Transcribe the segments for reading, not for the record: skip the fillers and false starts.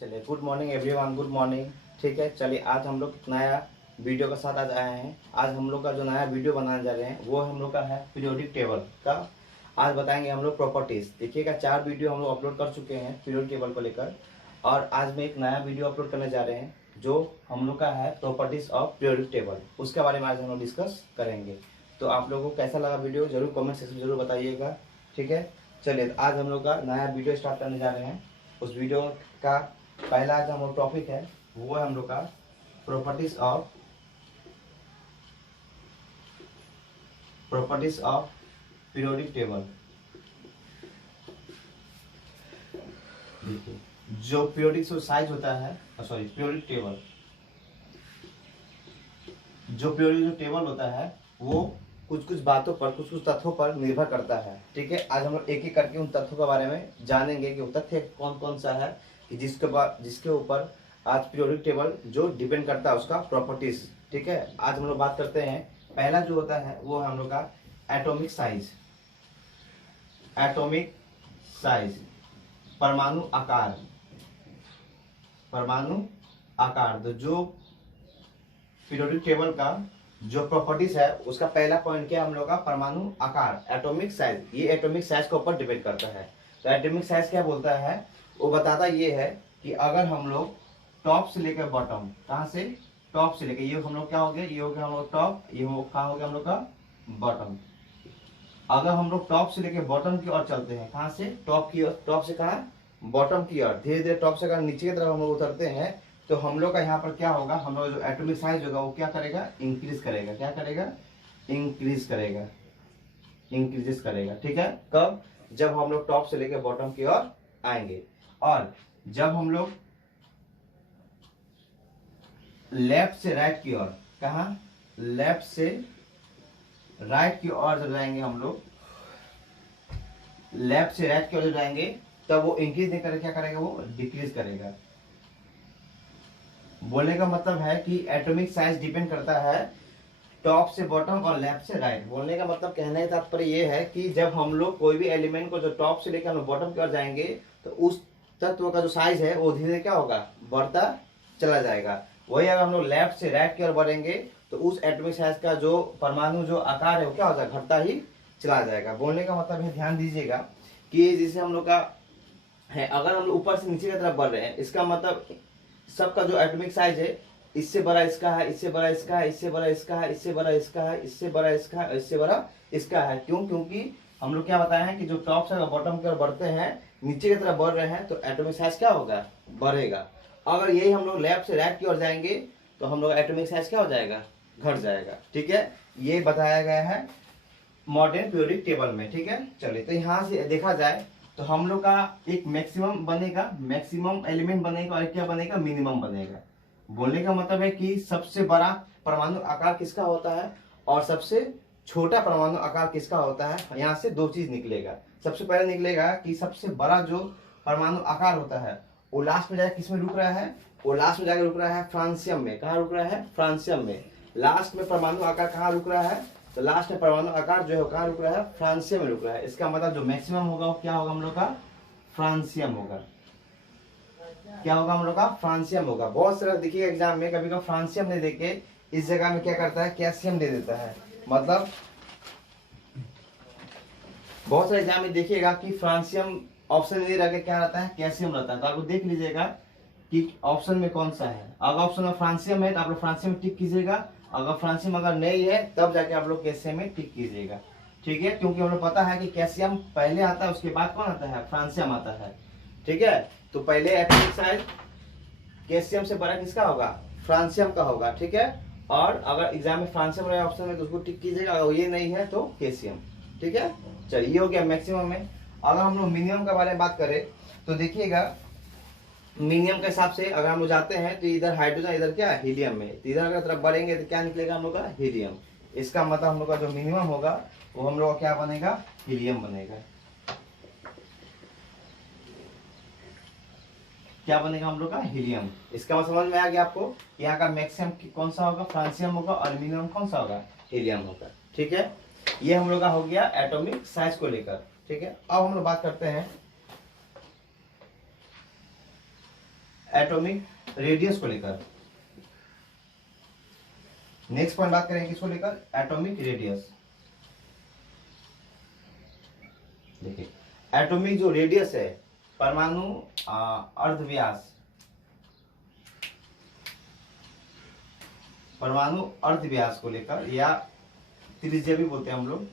चलिए, good morning everyone, good morning. ठीक है, चलिए आज हम लोग नया वीडियो के साथ आज आए हैं। आज हम लोग का जो नया वीडियो बनाने जा रहे हैं वो हम लोग का है पीरियोडिक टेबल का। आज बताएंगे हम लोग प्रॉपर्टीज। देखिएगा, 4 वीडियो हम लोग अपलोड कर चुके हैं पीरियोडिक टेबल को लेकर, और आज में एक नया वीडियो अपलोड करने जा रहे हैं जो हम लोग का है प्रॉपर्टीज ऑफ पीरियोडिक टेबल। उसके बारे में आज हम लोग डिस्कस करेंगे। तो आप लोगों को कैसा लगा वीडियो जरूर कमेंट सेक्शन में जरूर बताइएगा। ठीक है, चलिए आज हम लोग का नया वीडियो स्टार्ट करने जा रहे हैं। उस वीडियो का पहला जो हम लोग टॉपिक है वो है हम लोग का प्रॉपर्टीज ऑफ पीरियोडिक टेबल। देखिए, जो पीरियोडिक साइज होता है, पीरियोडिक टेबल, जो पीरियोडिक जो टेबल होता है वो कुछ कुछ बातों पर, कुछ कुछ तथ्यों पर निर्भर करता है। ठीक है, आज हम लोग एक एक करके उन तथ्यों के बारे में जानेंगे कि वो तथ्य कौन कौन सा है कि जिसके ऊपर आज पीरियोडिक टेबल जो डिपेंड करता है उसका प्रॉपर्टीज। ठीक है, आज हम लोग बात करते हैं। पहला जो होता है वो हम लोग का एटॉमिक साइज। एटॉमिक साइज, परमाणु आकार। परमाणु आकार, तो जो पीरियोडिक टेबल का जो प्रॉपर्टीज है उसका पहला पॉइंट क्या है हम लोग का, परमाणु आकार, एटॉमिक साइज। ये एटॉमिक साइज के ऊपर डिपेंड करता है। तो एटॉमिक साइज क्या बोलता है, वो बताता ये है कि अगर हम लोग टॉप से लेकर बॉटम, कहाँ से, टॉप से लेकर, ये हम लोग क्या हो गया, ये हो गया हम लोग टॉप, ये कहाँ हो गया हम लोग का बॉटम। अगर हम लोग टॉप से लेकर बॉटम की ओर चलते हैं, कहाँ से, टॉप की ओर, टॉप से कहाँ, बॉटम की ओर, धीरे धीरे टॉप से अगर नीचे की तरफ हम लोग उतरते हैं तो हम लोग का यहाँ पर क्या होगा, हम लोग जो एटॉमिक साइज होगा वो क्या करेगा, इंक्रीज करेगा। क्या करेगा, इंक्रीज करेगा, इंक्रीजेस करेगा। ठीक है, कब, जब हम लोग टॉप से लेकर बॉटम की ओर आएंगे। और जब हम लोग लेफ्ट से राइट की ओर, कहा, लेफ्ट से राइट की ओर जब जाएंगे, हम लोग लेफ्ट से राइट की ओर जब जाएंगे तब वो इंक्रीज नहीं करेगा, क्या करेगा, वो डिक्रीज करेगा। बोलने का मतलब है कि एटॉमिक साइज डिपेंड करता है टॉप से बॉटम और लेफ्ट से राइट। बोलने का मतलब, कहने का तात्पर्य ये है कि जब हम लोग कोई भी एलिमेंट को जो टॉप से लेकर हम लोग बॉटम की ओर जाएंगे तो उस तत्व का जो साइज है वो धीरे धीरे क्या होगा, बढ़ता चला जाएगा। वही अगर हम लोग लेफ्ट से राइट की ओर बढ़ेंगे तो उस एटॉमिक साइज का जो परमाणु जो आकार है वो क्या हो जाएगा, घटता ही चला जाएगा। बोलने का मतलब है, ध्यान दीजिएगा कि जैसे हम लोग का है, अगर हम लोग ऊपर से नीचे की तरफ बढ़ रहे हैं, इसका मतलब सबका जो एटॉमिक साइज है, इससे बड़ा इसका है, इससे बड़ा इसका है, इससे बड़ा इसका है, इससे बड़ा इसका है, इससे बड़ा इसका है, इससे बड़ा इसका है। क्यों, क्योंकि हम लोग क्या बताए हैं कि जो टॉप से बॉटम की ओर बढ़ते हैं, नीचे की तरफ बढ़ रहे हैं, तो एटॉमिक साइज क्या होगा, बढ़ेगा। अगर यही हम लोग लेफ्ट से राइट की ओर जाएंगे तो हम लोग एटॉमिक साइज क्या हो जाएगा, घट जाएगा। ठीक है, ये बताया गया है मॉडर्न पीरियोडिक टेबल में। ठीक है, चलिए तो यहाँ से देखा जाए तो हम लोग का एक मैक्सिमम बनेगा, मैक्सिमम एलिमेंट बनेगा, और क्या बनेगा, मिनिमम बनेगा। बोलने का मतलब है कि सबसे बड़ा परमाणु आकार किसका होता है और सबसे छोटा परमाणु आकार किसका होता है। यहाँ से 2 चीज निकलेगा। सबसे पहले निकलेगा कि सबसे बड़ा जो परमाणु आकार होता है वो लास्ट में जाकर किस में रुक रहा है, वो लास्ट में जाकर रुक रहा है फ्रांसियम में। कहाँ रुक रहा है, फ्रांसियम में। लास्ट में परमाणु आकार कहाँ रुक रहा है, तो लास्ट में परमाणु आकार जो है कहाँ रुक रहा है, फ्रांसियम में रुक रहा है। इसका मतलब जो मैक्सिमम होगा वो क्या होगा हम लोग का, फ्रांसियम होगा। क्या होगा हम लोग का, फ्रांसियम होगा। बहुत सारा देखिएगा एग्जाम में कभी कभी फ्रांसियम नहीं देके इस जगह में क्या करता है, कैल्शियम दे देता है। मतलब बहुत सारे एग्जाम में देखिएगा कि फ्रांसियम ऑप्शन नहीं रह के क्या रहता है, कैल्शियम रहता है। तो आपको देख लीजिएगा कि ऑप्शन में कौन सा है। अगर ऑप्शन में फ्रांसियम है तो आप लोग फ्रांसियम में टिक कीजिएगा, अगर फ्रांसियम अगर नहीं है तब जाके आप लोग कैल्शियम में टिक कीजिएगा। ठीक है, क्योंकि हम लोग पता है कि कैल्शियम पहले आता है, उसके बाद कौन आता है, फ्रांसियम आता है। ठीक है, तो पहले एटॉमिक साइज कैल्शियम से बड़ा किसका होगा, फ्रांसियम का होगा। ठीक है, और अगर एग्जाम में फ्रांसियम रहे ऑप्शन में तो उसको टिक कीजिएगा, अगर ये नहीं है तो कैल्शियम। ठीक है, चलिए ये हो गया मैक्सिमम में। अगर हम लोग मिनिमम के बारे में बात करें तो देखिएगा, मिनिमम के हिसाब से अगर हम लोग जाते हैं तो इधर हाइड्रोजन, इधर क्या, हीलियम में। तो इधर अगर तरफ बढ़ेंगे तो क्या निकलेगा हम लोग का, हीलियम। इसका मतलब हम लोग का जो मिनिमम होगा वो हम लोग का क्या बनेगा, हीलियम बनेगा। क्या बनेगा हम लोग का, हीलियम। इसका मतलब समझ में आ गया आपको, यहाँ का मैक्सिमम कौन सा होगा, फ्रांसियम होगा, और मिनिमम कौन सा होगा, हीलियम होगा। ठीक है, ये हम लोग का हो गया एटॉमिक साइज को लेकर। ठीक है, अब हम लोग बात करते हैं एटॉमिक रेडियस को लेकर। नेक्स्ट पॉइंट बात करेंगे किसको लेकर, एटॉमिक रेडियस। देखिए एटॉमिक जो रेडियस है, परमाणु अर्धव्यास, परमाणु अर्धव्यास को लेकर, या त्रिज्या भी बोलते हैं हम लोग,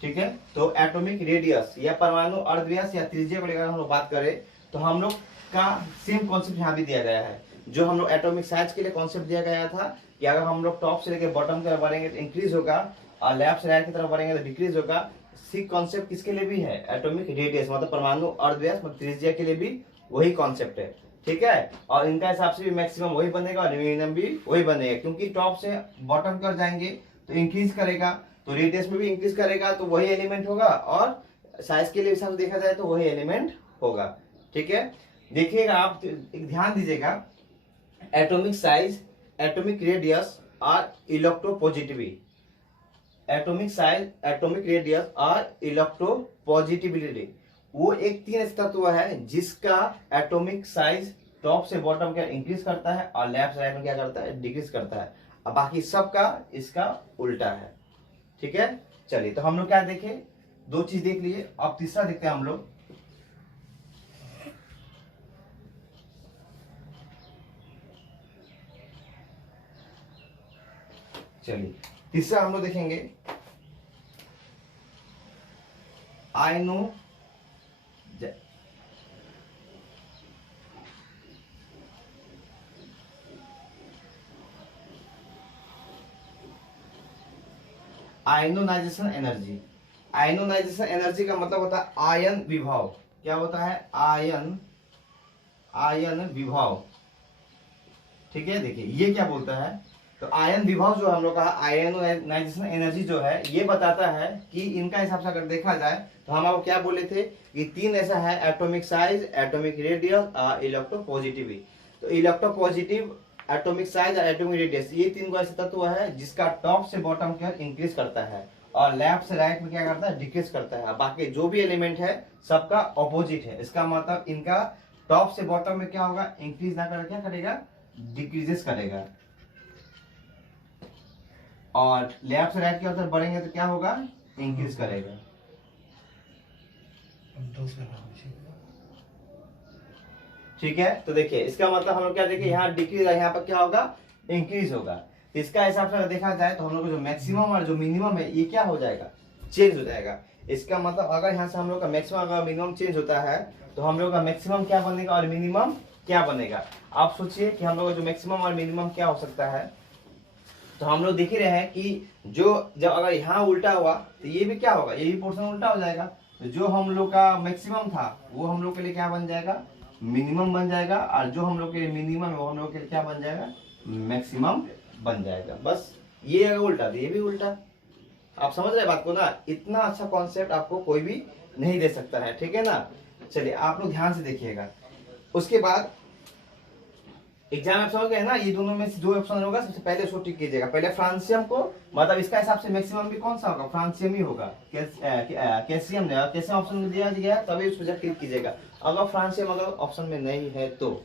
ठीक है। तो एटॉमिक रेडियस या परमाणु अर्धव्यास या त्रिज्या को लेकर हम लोग बात करें तो हम लोग का सेम कॉन्सेप्ट यहाँ भी दिया गया है। जो हम लोग एटॉमिक साइज के लिए कॉन्सेप्ट दिया गया था कि अगर हम लोग टॉप से लेकर बॉटम की तरफ बढ़ेंगे तो इंक्रीज होगा, और लेफ्ट से राइट की तरफ बढ़ेंगे तो डिक्रीज होगा। सी कॉन्सेप्ट किसके लिए भी है, एटॉमिक रेडियस मतलब परमाणु अर्धव्यास मतलब त्रिज्या के लिए भी वही कॉन्सेप्ट है, ठीक है। और इनका हिसाब से भी मैक्सिमम वही बनेगा और मिनिमम भी वही बनेगा, क्योंकि टॉप से बॉटम की ओर जाएंगे तो इंक्रीज करेगा, तो रेडियस में भी इंक्रीज करेगा तो वही एलिमेंट होगा, और साइज के लिए हिसाब से देखा जाए तो वही एलिमेंट होगा, ठीक है। देखिएगा आप, एक ध्यान दीजिएगा, एटॉमिक साइज, एटॉमिक रेडियस और electropositivity, atomic size, atomic radius और इलेक्ट्रोपॉजिटिविटी, वो एक तीन तत्व है जिसका एटॉमिक साइज टॉप से बॉटम का इंक्रीज करता है और लेफ्ट राइट में क्या करता है, डिक्रीज करता है। अब बाकी सबका इसका उल्टा है, ठीक है। चलिए तो हम लोग क्या देखें, दो चीज देख लिए, अब तीसरा देखते हैं हम लोग। चलिए तीसरा हम लोग देखेंगे आयनो आयनोनाइजेशन एनर्जी। आयनोनाइजेशन एनर्जी का मतलब होता है आयन विभव। क्या होता है, आयन विभव, ठीक है। देखिए ये क्या बोलता है, तो आयन विभव जो हम लोग कहा, आयनोनाइजेशन एनर्जी जो है, ये बताता है कि इनका हिसाब से अगर देखा जाए तो हम आपको क्या बोले थे कि तीन ऐसा है, एटॉमिक साइज, एटॉमिक रेडियस और इलेक्ट्रोपॉजिटिविटी। तो इलेक्ट्रोपॉजिटिव, एटॉमिक साइज और एटॉमिक रेडियस, ये तीन को ऐसे तत्व है जिसका टॉप से बॉटम की ओर इंक्रीज करता है और लेफ्ट से राइट में क्या करता है, डिक्रीज करता है। बाकी जो भी एलिमेंट है सबका ऑपोजिट है, इसका मतलब इनका टॉप से बॉटम में क्या होगा, इंक्रीज ना कर क्या करेगा, डिक्रीजेस करेगा, और लेफ्ट से राइट की तरफ बढ़ेंगे तो क्या होगा, इंक्रीज करेगा। ठीक है, तो देखिए इसका मतलब हम लोग क्या देखें, यहाँ डिक्रीज है, यहाँ पर क्या होगा, इंक्रीज होगा। इसका हिसाब से अगर देखा जाए तो हम लोग को जो मैक्सिमम और जो मिनिमम है ये क्या हो जाएगा, चेंज हो जाएगा। इसका मतलब अगर यहाँ से हम लोग का मैक्सिमम अगर मिनिमम चेंज होता है तो हम लोग का मैक्सिमम क्या बनेगा और मिनिमम क्या बनेगा। आप सोचिए कि हम लोग का जो मैक्सिमम और मिनिमम क्या हो सकता है, तो हम लोग देख ही रहे हैं कि जो जब अगर यहाँ उल्टा हुआ तो ये भी क्या होगा, ये भी पोर्शन उल्टा हो जाएगा। तो जो हम लोग का मैक्सिमम था वो हम लोग के लिए क्या बन जाएगा, मिनिमम बन जाएगा, और जो हम लोग के मिनिमम है वो हम लोग के लिए क्या बन जाएगा, मैक्सिमम बन जाएगा। बस ये अगर उल्टा तो ये भी उल्टा। आप समझ रहे बात को ना, इतना अच्छा कॉन्सेप्ट आपको कोई भी नहीं दे सकता है, ठीक है ना। चलिए आप लोग ध्यान से देखिएगा। उसके बाद एग्जाम आप समझ गए ना, ये दोनों में से जो ऑप्शन होगा सबसे पहले उसको टिक कीजिएगा। पहले फ्रांसियम को, मतलब इसका हिसाब से मैक्सिमम भी कौन सा होगा, फ्रांसियम ही होगा। कैल्शियम ने कैल्शियम ऑप्शन में दिया गया तभी उस पर क्लिक कीजिएगा। अगर फ्रांसियम अगर ऑप्शन में नहीं है तो,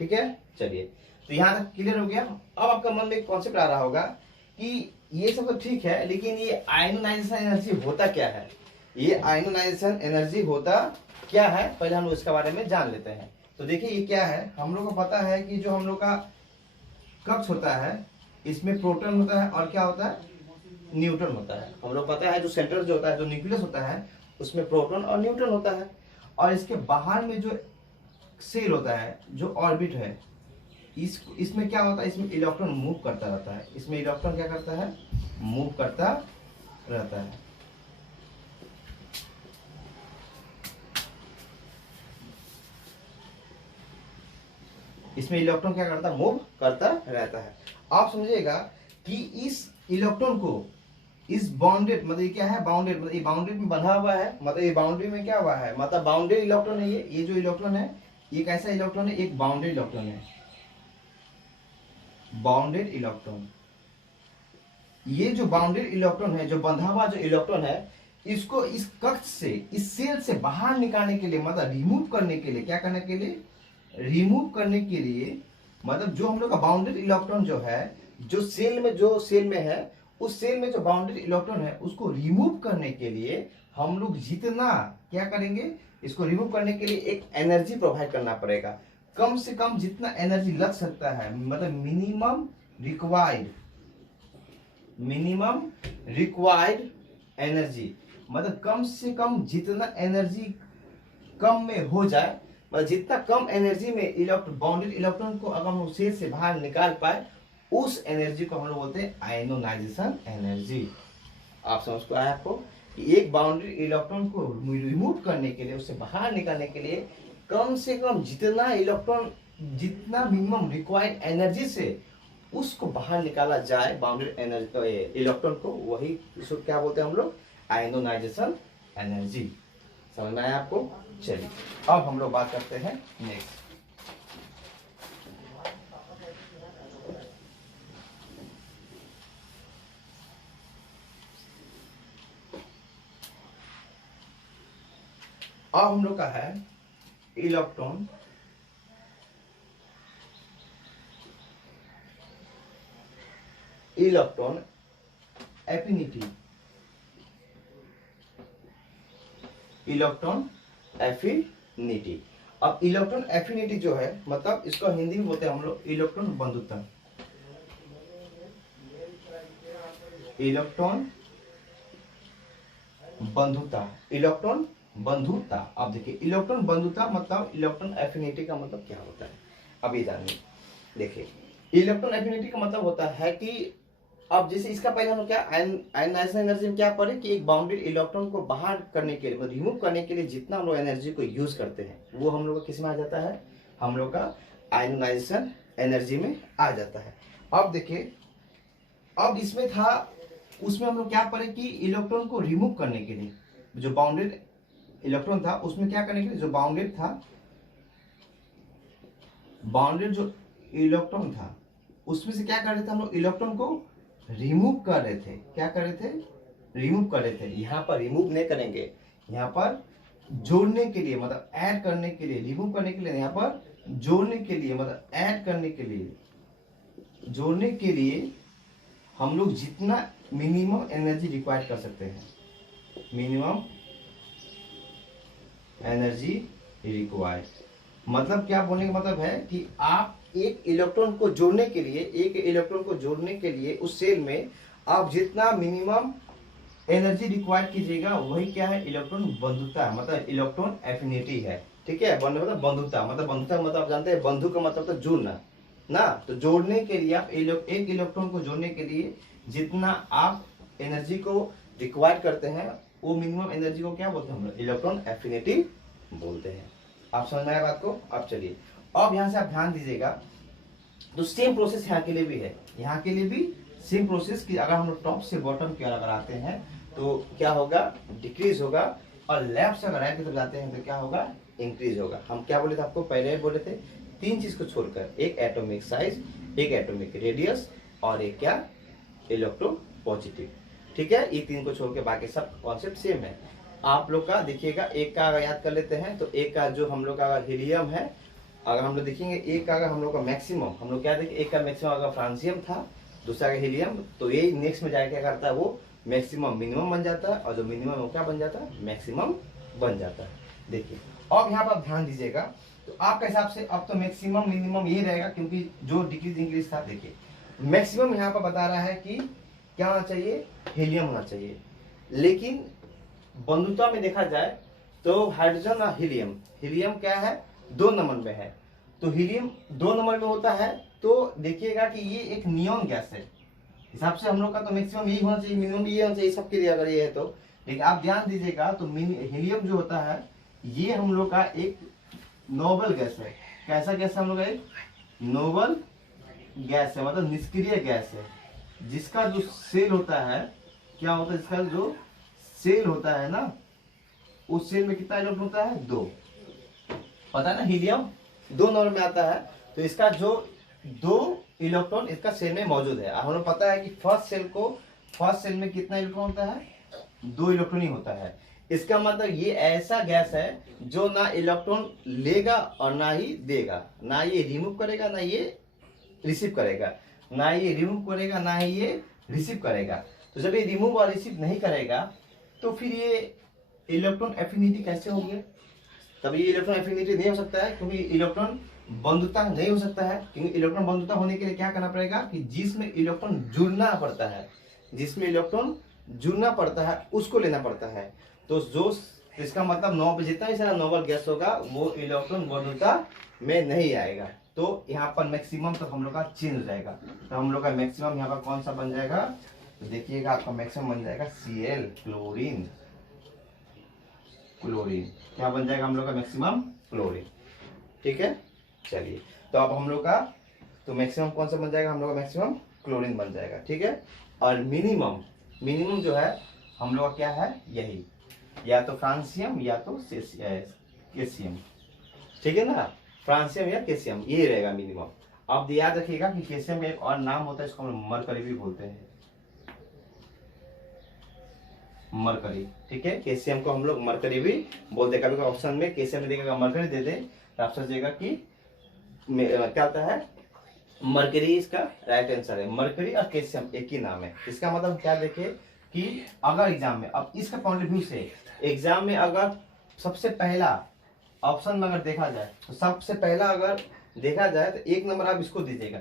ठीक है। चलिए तो यहाँ तक क्लियर हो गया। अब आपका मन में एक कॉन्सेप्ट आ रहा होगा कि ये सब तो ठीक है, लेकिन ये आयनोनाइजेशन एनर्जी होता क्या है, ये आयनोनाइजेशन एनर्जी होता क्या है, पहले हम लोग इसके बारे में जान लेते हैं। तो देखिए ये क्या है, हम लोग को पता है कि जो हम लोग का कक्ष होता है इसमें प्रोटॉन होता है और क्या होता है, न्यूट्रॉन होता है। हम लोग पता है जो सेंटर जो होता है, जो न्यूक्लियस होता है उसमें प्रोटॉन और न्यूट्रॉन होता है, और इसके बाहर में जो शेल होता है, जो ऑर्बिट है, इसमें क्या होता है, इसमें इलेक्ट्रॉन मूव करता रहता है। इसमें इलेक्ट्रॉन क्या करता है, मूव करता रहता है। इसमें इलेक्ट्रॉन क्या करता है, मूव करता रहता है। आप समझिएगा कि इस इलेक्ट्रॉन को इस बाउंडेड, मतलब ये क्या है, बाउंडेड, मतलब ये बाउंडेड में बंधा हुआ है, मतलब ये बाउंड्री में क्या हुआ है, मतलब बाउंडेड इलेक्ट्रॉन है। ये जो इलेक्ट्रॉन है ये कैसा इलेक्ट्रॉन है, एक बाउंडेड इलेक्ट्रॉन है, बाउंडेड इलेक्ट्रॉन। ये जो बाउंडेड इलेक्ट्रॉन है, जो बंधा हुआ जो इलेक्ट्रॉन है, इसको इस कक्ष से, इस सेल से बाहर निकालने के लिए, मतलब रिमूव करने के लिए, क्या करने के लिए, रिमूव करने के लिए, मतलब जो हम लोग का बाउंड्री इलेक्ट्रॉन जो है, जो सेल में है, उस सेल में जो बाउंड्री इलेक्ट्रॉन है उसको रिमूव करने के लिए हम लोग जितना क्या करेंगे, इसको रिमूव करने के लिए एक एनर्जी प्रोवाइड करना पड़ेगा। कम से कम जितना एनर्जी लग सकता है, मतलब मिनिमम रिक्वायर्ड एनर्जी, मतलब कम से कम जितना एनर्जी कम में हो जाए, मतलब जितना कम एनर्जी में बाउंडेड इलेक्ट्रॉन को अगर हम सेल से बाहर निकाल पाए, उस एनर्जी को हम लोग बोलते हैं आयनोनाइजेशन एनर्जी। आप समझ को आया आपको कि एक बाउंड्री इलेक्ट्रॉन को रिमूव करने के लिए, उससे बाहर निकालने के लिए कम से कम जितना इलेक्ट्रॉन, जितना मिनिमम रिक्वायर्ड एनर्जी से उसको बाहर निकाला जाए बाउंड्री एनर्जी इलेक्ट्रॉन को, वही इसको क्या बोलते हैं हम लोग, आयनोनाइजेशन एनर्जी। समझ में आया आपको? चलिए अब हम लोग बात करते हैं नेक्स्ट। अब हम लोग का है इलेक्ट्रॉन एफिनिटी। Electron affinity. अब इलेक्ट्रॉन एफिनिटी जो है, मतलब इसको हिंदी में बोलते हैं हम लोग इलेक्ट्रॉन बंधुता। इलेक्ट्रॉन बंधुता। आप देखिए इलेक्ट्रॉन बंधुता मतलब इलेक्ट्रॉन एफिनिटी का मतलब क्या होता है, अभी जानिए। देखिए इलेक्ट्रॉन एफिनिटी का मतलब होता है कि अब जैसे इसका पहले हम क्या आयनाइजेशन एनर्जी में क्या पढ़े कि एक बाउंडेड इलेक्ट्रॉन को बाहर करने के लिए, रिमूव करने के लिए जितना हम लोग एनर्जी को यूज करते हैं, वो हम लोग का किस में आ जाता है, हम लोग का आयनाइजेशन एनर्जी में आ जाता है। अब देखिए, अब इसमें था, उसमें हम लोग क्या पढ़े कि इलेक्ट्रॉन को रिमूव करने के लिए, जो बाउंडेड इलेक्ट्रॉन था उसमें क्या करने के लिए, जो बाउंडेड जो इलेक्ट्रॉन था उसमें से क्या कर रहे थे हम लोग, इलेक्ट्रॉन को रिमूव कर रहे थे। क्या कर रहे थे, रिमूव कर रहे थे। यहाँ पर रिमूव नहीं करेंगे, यहाँ पर जोड़ने के लिए, मतलब ऐड करने के लिए, रिमूव करने के लिए, यहाँ पर जोड़ने के लिए, मतलब ऐड करने के लिए, जोड़ने के लिए हम लोग जितना मिनिमम एनर्जी रिक्वायर कर सकते हैं, मिनिमम एनर्जी रिक्वायर्ड, मतलब क्या बोलने का मतलब है कि आप एक इलेक्ट्रॉन को जोड़ने के लिए उस सेल में आप जितना मिनिमम एनर्जी रिक्वायर कीजिएगा, वही क्या है, इलेक्ट्रॉन बंधुता, मतलब इलेक्ट्रॉन एफिनिटी है। ठीक है, मतलब बंधुता मतलब आप जानते हैं, बंधु का मतलब तो जोड़ना ना, तो जोड़ने के लिए आप एक इलेक्ट्रॉन को जोड़ने के लिए जितना आप एनर्जी को रिक्वायर करते हैं, वो मिनिमम एनर्जी को क्या बोलते हैं हम लोग, इलेक्ट्रॉन एफिनिटी बोलते हैं। आप समझ में आया बात को? अब चलिए, अब यहाँ से आप ध्यान दीजिएगा, तो सेम प्रोसेस यहाँ के लिए भी है, यहाँ के लिए भी सेम प्रोसेस की अगर हम लोग टॉप से बॉटम की ओर अगर आते हैं तो क्या होगा, डिक्रीज होगा, और लेफ्ट से अगर राइट की तरफ जाते हैं तो क्या होगा, इंक्रीज होगा। हम क्या बोले थे आपको, पहले बोले थे तीन चीज को छोड़कर, एक एटॉमिक साइज, एक एटॉमिक रेडियस, और एक क्या, इलेक्ट्रोपॉजिटिव। ठीक है, ये तीन को छोड़ के बाकी सब कॉन्सेप्ट सेम है। आप लोग का देखिएगा, एक का अगर याद कर लेते हैं तो एक का जो हम लोग का हीलियम है, अगर हम लोग देखेंगे एक का अगर हम लोग का मैक्सिमम, हम लोग क्या देखें, एक का मैक्सिमम अगर फ्रांसियम था, दूसरा का हीलियम, तो ये नेक्स्ट में जाके क्या करता है, वो मैक्सिमम मिनिमम बन जाता है, और जो मिनिमम वो क्या बन जाता है, मैक्सिमम बन जाता है। देखिए अब यहाँ पर आप ध्यान दीजिएगा, तो आपके हिसाब से अब तो मैक्सिमम मिनिमम यही रहेगा, क्योंकि जो डिक्रीज इंक्रीज था, देखिए मैक्सिमम यहाँ पर बता रहा है कि क्या होना चाहिए, हीलियम होना चाहिए, लेकिन बंधुता में देखा जाए तो हाइड्रोजन और हीलियम क्या है, 2 नंबर में है, तो हीलियम 2 नंबर में होता है, तो देखिएगा कि ये एक नियॉन गैस है, हिसाब से हम लोग का तो मैक्सिमम यही होना चाहिए, मिनिमम ये होना चाहिए सबके लिए अगर ये है तो। लेकिन आप ध्यान दीजिएगा, तो हीलियम जो होता है ये हम लोग का एक नोबल गैस है। कैसा गैस है हम लोग का, एक नोबल गैस है, मतलब निष्क्रिय गैस है, जिसका जो सेल होता है, क्या होता है, जिसका जो सेल होता है ना, उस सेल में कितना इलेक्ट्रॉन होता है, 2। पता है ना, हीलियम 2 नंबर में आता है, तो इसका जो 2 इलेक्ट्रॉन इसका सेल में मौजूद है। हमें पता है कि फर्स्ट सेल में कितना इलेक्ट्रॉन होता है, दो इलेक्ट्रॉन ही होता है। इसका मतलब ये ऐसा गैस है जो ना इलेक्ट्रॉन लेगा और ना ही देगा, ना ये रिमूव करेगा ना ये रिसीव करेगा, ना ये रिमूव करेगा ना ही ये रिसीव करेगा। तो जब ये रिमूव और रिसीव नहीं करेगा तो फिर ये इलेक्ट्रॉन एफिनिटी कैसे होगी? तब ये इलेक्ट्रॉन एफिनिटी नहीं हो सकता है, क्योंकि इलेक्ट्रॉन बंधुता नहीं हो सकता है। क्योंकि इलेक्ट्रॉन बंधुता होने के लिए क्या करना पड़ेगा कि जिसमें इलेक्ट्रॉन जुड़ना पड़ता है, जिसमें इलेक्ट्रॉन जुड़ना पड़ता है उसको लेना पड़ता है। तो जो इसका मतलब जितना भी सारा नोबल गैस होगा वो इलेक्ट्रॉन बंधुता में नहीं आएगा। तो यहाँ पर मैक्सिमम तो हम लोग का चेंज हो जाएगा। तो हम लोग का मैक्सिमम यहाँ पर कौन सा बन जाएगा? तो देखिएगा आपका मैक्सिमम बन जाएगा Cl, क्लोरीन। क्लोरीन क्या बन जाएगा हम लोग का? Maximum chlorine. ठीक है, चलिए तो अब हम लोग का तो मैक्सिमम कौन सा बन जाएगा? हम लोग का मैक्सिमम क्लोरीन बन जाएगा। ठीक है, और मिनिमम जो है हम लोग का क्या है? यही, या तो फ्रांसियम या तो केसियम। ठीक है ना, फ्रांसियम या केसियम ये रहेगा मिनिमम। अब याद रखिएगा कि केसियम का एक और नाम होता है, इसको हम मरकरी भी बोलते हैं, मरकरी। ठीक है, केसियम को हम लोग मरकरी भी बोलते हैं। कभी ऑप्शन में केसियम में देखेगा मरकरी दे दे तो आप सोचिएगा कि क्या होता है? मरकरी इसका राइट आंसर है। मरकरी और केसियम एक ही नाम है। इसका मतलब क्या देखिए कि अगर एग्जाम में, अब इसका पॉइंट ऑफ व्यू से एग्जाम में अगर सबसे पहला ऑप्शन में अगर देखा जाए तो सबसे पहला अगर देखा जाए तो एक नंबर आप इसको दीजिएगा,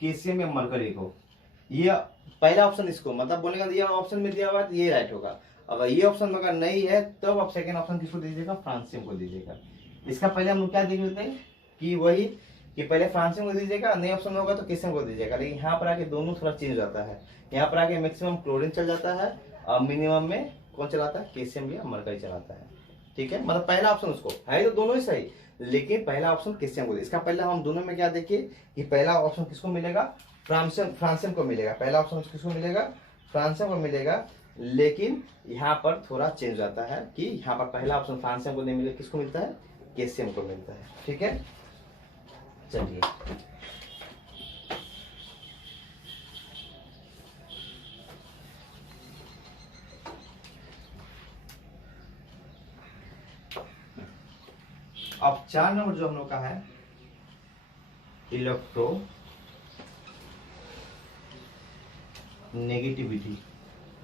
केसियम या मरकरी को। ये पहला ऑप्शन इसको मतलब बोलेगा ये ऑप्शन में दिया हुआ है तो ये राइट होगा। अगर ये ऑप्शन में अगर नहीं है तब तो आप सेकंड ऑप्शन किसको दीजिएगा? फ्रांसियम को दीजिएगा। इसका पहले हम लोग क्या देख लेते हैं कि वही कि पहले फ्रांसियम को दीजिएगा, नए ऑप्शन में होगा तो केसियम को दीजिएगा। लेकिन यहाँ पर आके दोनों थोड़ा चेंज हो जाता है। यहाँ पर आके मैक्सिमम क्लोरीन चल जाता है और मिनिमम में कौन चलाता है? केसियम या मरकरी चलाता है। ठीक है, मतलब पहला ऑप्शन उसको है तो दोनों ही सही, लेकिन पहला ऑप्शन केसियम को। इसका पहला हम दोनों में क्या देखिए कि पहला ऑप्शन किसको मिलेगा? फ्रांसियम को मिलेगा। पहला ऑप्शन किसको मिलेगा? फ्रांसियम को मिलेगा। लेकिन यहाँ पर थोड़ा चेंज जाता है कि यहाँ पर पहला ऑप्शन फ्रांसियम को नहीं मिलेगा, किसको मिलता है? केसियम को मिलता है। ठीक है, चलिए अब 4 नंबर जो हम लोग का है इलेक्ट्रो नेगेटिविटी।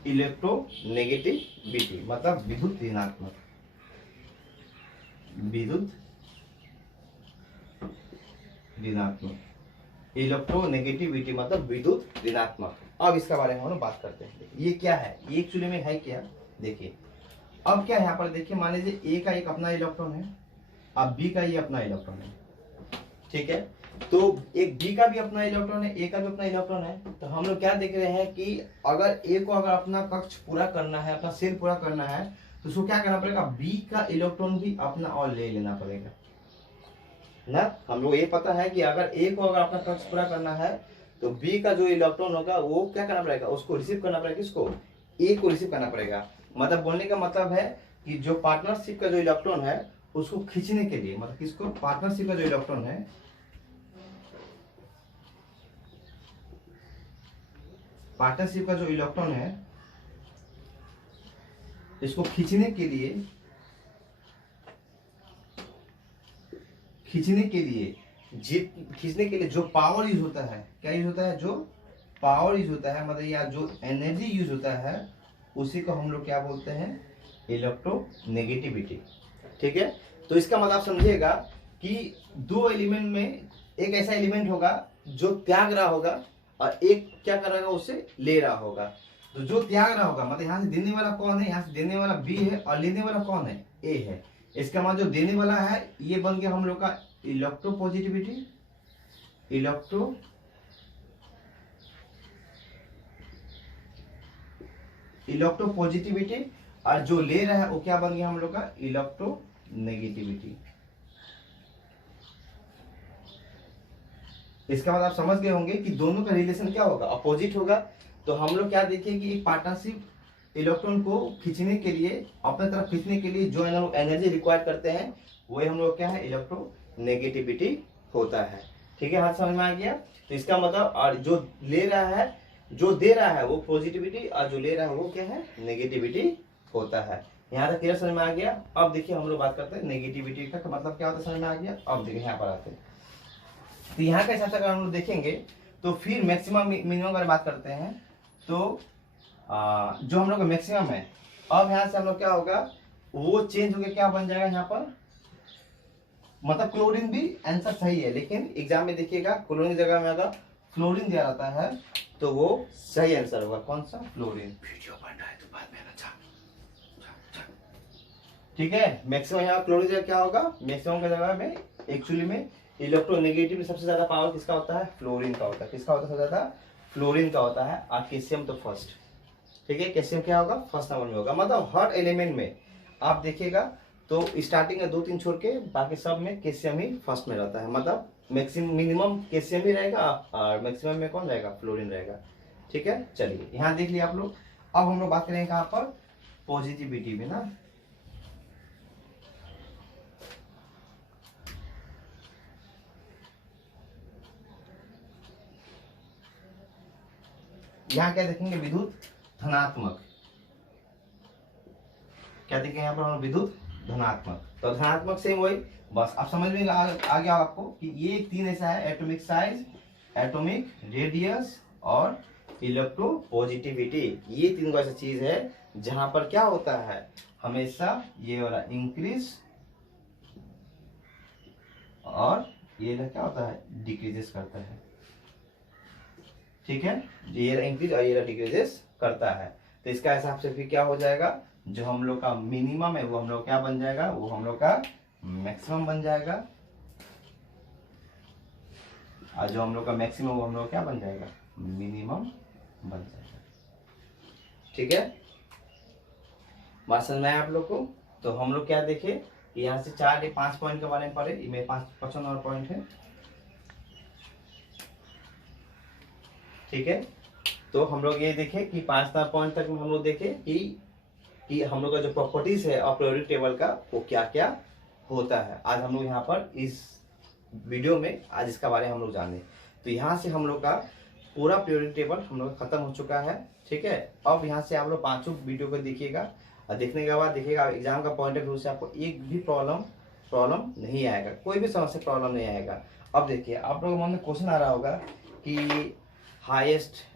इलेक्ट्रो नेगेटिविटी मतलब विद्युत ऋणात्मक, विद्युत ऋणात्मक। इलेक्ट्रो नेगेटिविटी मतलब विद्युत ऋणात्मक। अब इसका बारे में हम बात करते हैं। ये क्या है? ये एक्चुअली में है क्या? देखिए अब क्या है यहाँ पर देखिए, मान लीजिए ए का एक अपना इलेक्ट्रॉन है, अब बी का ये अपना इलेक्ट्रॉन है। ठीक है, तो एक बी का भी अपना इलेक्ट्रॉन है, ए का भी अपना इलेक्ट्रॉन है। तो हम लोग क्या देख रहे हैं कि अगर ए को अगर अपना कक्ष पूरा करना है, अपना सेल पूरा करना है, तो उसको क्या करना पड़ेगा? बी का इलेक्ट्रॉन भी अपना और ले लेना पड़ेगा ना। हम लोग ये पता है कि अगर ए को अगर अपना कक्ष पूरा करना है तो बी का जो इलेक्ट्रॉन होगा वो क्या करना पड़ेगा? उसको रिसीव करना पड़ेगा। किसको? ए को रिसीव करना पड़ेगा। मतलब बोलने का मतलब है कि जो पार्टनरशिप का जो इलेक्ट्रॉन है उसको खींचने के लिए, मतलब किसको? पार्टनरशिप का जो इलेक्ट्रॉन है, पार्टनरशिप का जो इलेक्ट्रॉन है इसको खींचने के लिए जो पावर यूज होता है, क्या यूज होता है? जो पावर यूज होता है मतलब या जो एनर्जी यूज होता है उसी को हम लोग क्या बोलते हैं? इलेक्ट्रोनेगेटिविटी। ठीक है, तो इसका मतलब आप समझिएगा कि दो एलिमेंट में एक ऐसा एलिमेंट होगा जो त्याग रहा होगा और एक क्या कर रहा होगा? उससे ले रहा होगा। तो जो त्याग रहा होगा मतलब यहाँ से देने वाला कौन है? यहाँ से देने वाला बी है और लेने वाला कौन है? ए है। इसका मतलब जो देने वाला है ये बन गया हम लोग का इलेक्ट्रोपॉजिटिविटी, इलेक्ट्रोपॉजिटिविटी, और जो ले रहा है वो क्या बन गया हम लोग का? इलेक्ट्रोनेगेटिविटी। इसका मतलब आप समझ गए होंगे कि दोनों का रिलेशन क्या होगा? अपोजिट होगा। तो हम लोग क्या देखें कि एक पार्टनरशिप इलेक्ट्रॉन को खींचने के लिए, अपने तरफ खींचने के लिए जो एनर्जी रिक्वायर करते हैं वही हम लोग क्या है? इलेक्ट्रोनेगेटिविटी होता है। ठीक है, हाथ समझ में आ गया? तो इसका मतलब और जो ले रहा है जो दे रहा है वो पॉजिटिविटी और जो ले रहा है वो क्या है, नेगेटिविटी होता है। यहाँ तक क्लियर समझ में आ गया। अब देखिए हम लोग बात करते हैं नेगेटिविटी का मतलब क्या होता है, समझ में आ गया। अब देखिए यहाँ पर आते हैं, तो यहाँ के हिसाब से अगर हम लोग देखेंगे तो फिर मैक्सिमम मिनिमम की बात करते हैं तो जो हम लोग का मैक्सिमम है, अब यहाँ से हम लोग क्या होगा, वो चेंज होकर क्या बन जाएगा यहाँ पर, मतलब क्लोरीन भी आंसर सही है, लेकिन एग्जाम में देखिएगा क्लोरीन की जगह में अगर फ्लोरीन दिया रहता है तो वो सही आंसर होगा। कौन सा, फ्लोरीन। वीडियो बन रहा है तो बाद में ना, ठीक है। मैक्सिमम यहाँ क्लोरीन जगह क्या होगा, मैक्सिमम की जगह में एक्चुअली में इलेक्ट्रोनेगेटिव में सबसे ज्यादा पावर किसका होता है, फ्लोरीन का होता है। किसका होता है सबसे ज्यादा, फ्लोरीन का होता है। और कैल्शियम तो फर्स्ट, ठीक है। कैल्शियम क्या होगा, फर्स्ट नंबर में होगा। मतलब हर एलिमेंट में आप देखिएगा तो स्टार्टिंग में 2-3 छोड़ के बाकी सब में कैल्शियम ही फर्स्ट में रहता है। मतलब मैक्सिमम मिनिमम कैल्शियम ही रहेगा और मैक्सिमम में कौन रहेगा, फ्लोरीन रहेगा, ठीक है। चलिए यहाँ देख लिया आप लोग। अब हम लोग बात करेंगे कहाँ पर, पॉजिटिविटी में ना। यहाँ क्या देखेंगे, विद्युत धनात्मक। क्या देखेंगे यहाँ पर हम, विद्युत धनात्मक। तो धनात्मक सेम वही, बस आप समझ में आ गया आपको कि ये 3 ऐसा है, एटॉमिक साइज, एटॉमिक रेडियस और इलेक्ट्रोपॉजिटिविटी। ये 3 ऐसा चीज है जहां पर क्या होता है, हमेशा ये वाला इंक्रीज और ये क्या होता है, डिक्रीजेस करता है, ठीक है। ये इंक्रीज और ये डिक्रीजेस करता है। तो इसका हिसाब से फिर क्या हो जाएगा, जो हम लोग का मिनिमम है वो हम लोग क्या बन जाएगा, वो हम लोग का मैक्सिमम बन जाएगा। और जो हम लोग का मैक्सिमम वो हम लोग क्या बन जाएगा, मिनिमम बन जाएगा, ठीक है। बात समझ में आया आप लोग को। तो हम लोग क्या देखे कि यहाँ से 4-5 पॉइंट के बारे में पढ़े, मेरे 5 और पॉइंट है, ठीक है। तो हम लोग ये देखे कि 5 पॉइंट तक हम लोग देखे कि हम लोग का जो प्रॉपर्टीज है और पीरियोडिक टेबल का वो क्या क्या होता है। आज हम लोग यहाँ पर इस वीडियो में आज इसका बारे में हम लोग जाने। तो यहाँ से हम लोग का पूरा पीरियोडिक टेबल हम लोग खत्म हो चुका है, ठीक है। अब यहाँ से आप लोग 5 वीडियो को देखिएगा और देखने के बाद देखिएगा एग्जाम का पॉइंट ऑफ व्यू से आपको एक भी प्रॉब्लम नहीं आएगा, कोई भी समस्या प्रॉब्लम नहीं आएगा। अब देखिए आप लोगों के मन में क्वेश्चन आ रहा होगा कि हाईएस्ट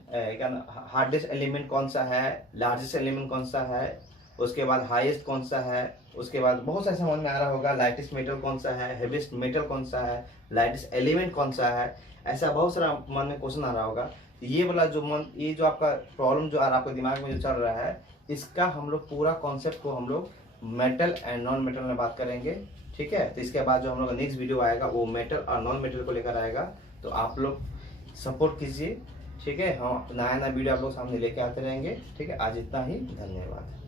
हार्डेस्ट एलिमेंट कौन सा है, लार्जेस्ट एलिमेंट कौन सा है, उसके बाद हाईएस्ट कौन सा है, उसके बाद बहुत सारे समझ में आ रहा होगा लाइटेस्ट मेटल कौन सा है, हेवीएस्ट मेटल कौन सा है, लाइटेस्ट एलिमेंट कौन सा है। ऐसा बहुत सारा मन में क्वेश्चन आ रहा होगा। ये वाला ये जो आपका प्रॉब्लम जो आपके दिमाग में जो चल रहा है, इसका हम लोग पूरा कॉन्सेप्ट को हम लोग मेटल एंड नॉन मेटल में बात करेंगे, ठीक है। तो इसके बाद जो हम लोग का नेक्स्ट वीडियो आएगा वो मेटल और नॉन मेटल को लेकर आएगा। तो आप लोग सपोर्ट कीजिए, ठीक है। हम नया वीडियो आप लोग सामने लेके आते रहेंगे, ठीक है। आज इतना ही, धन्यवाद।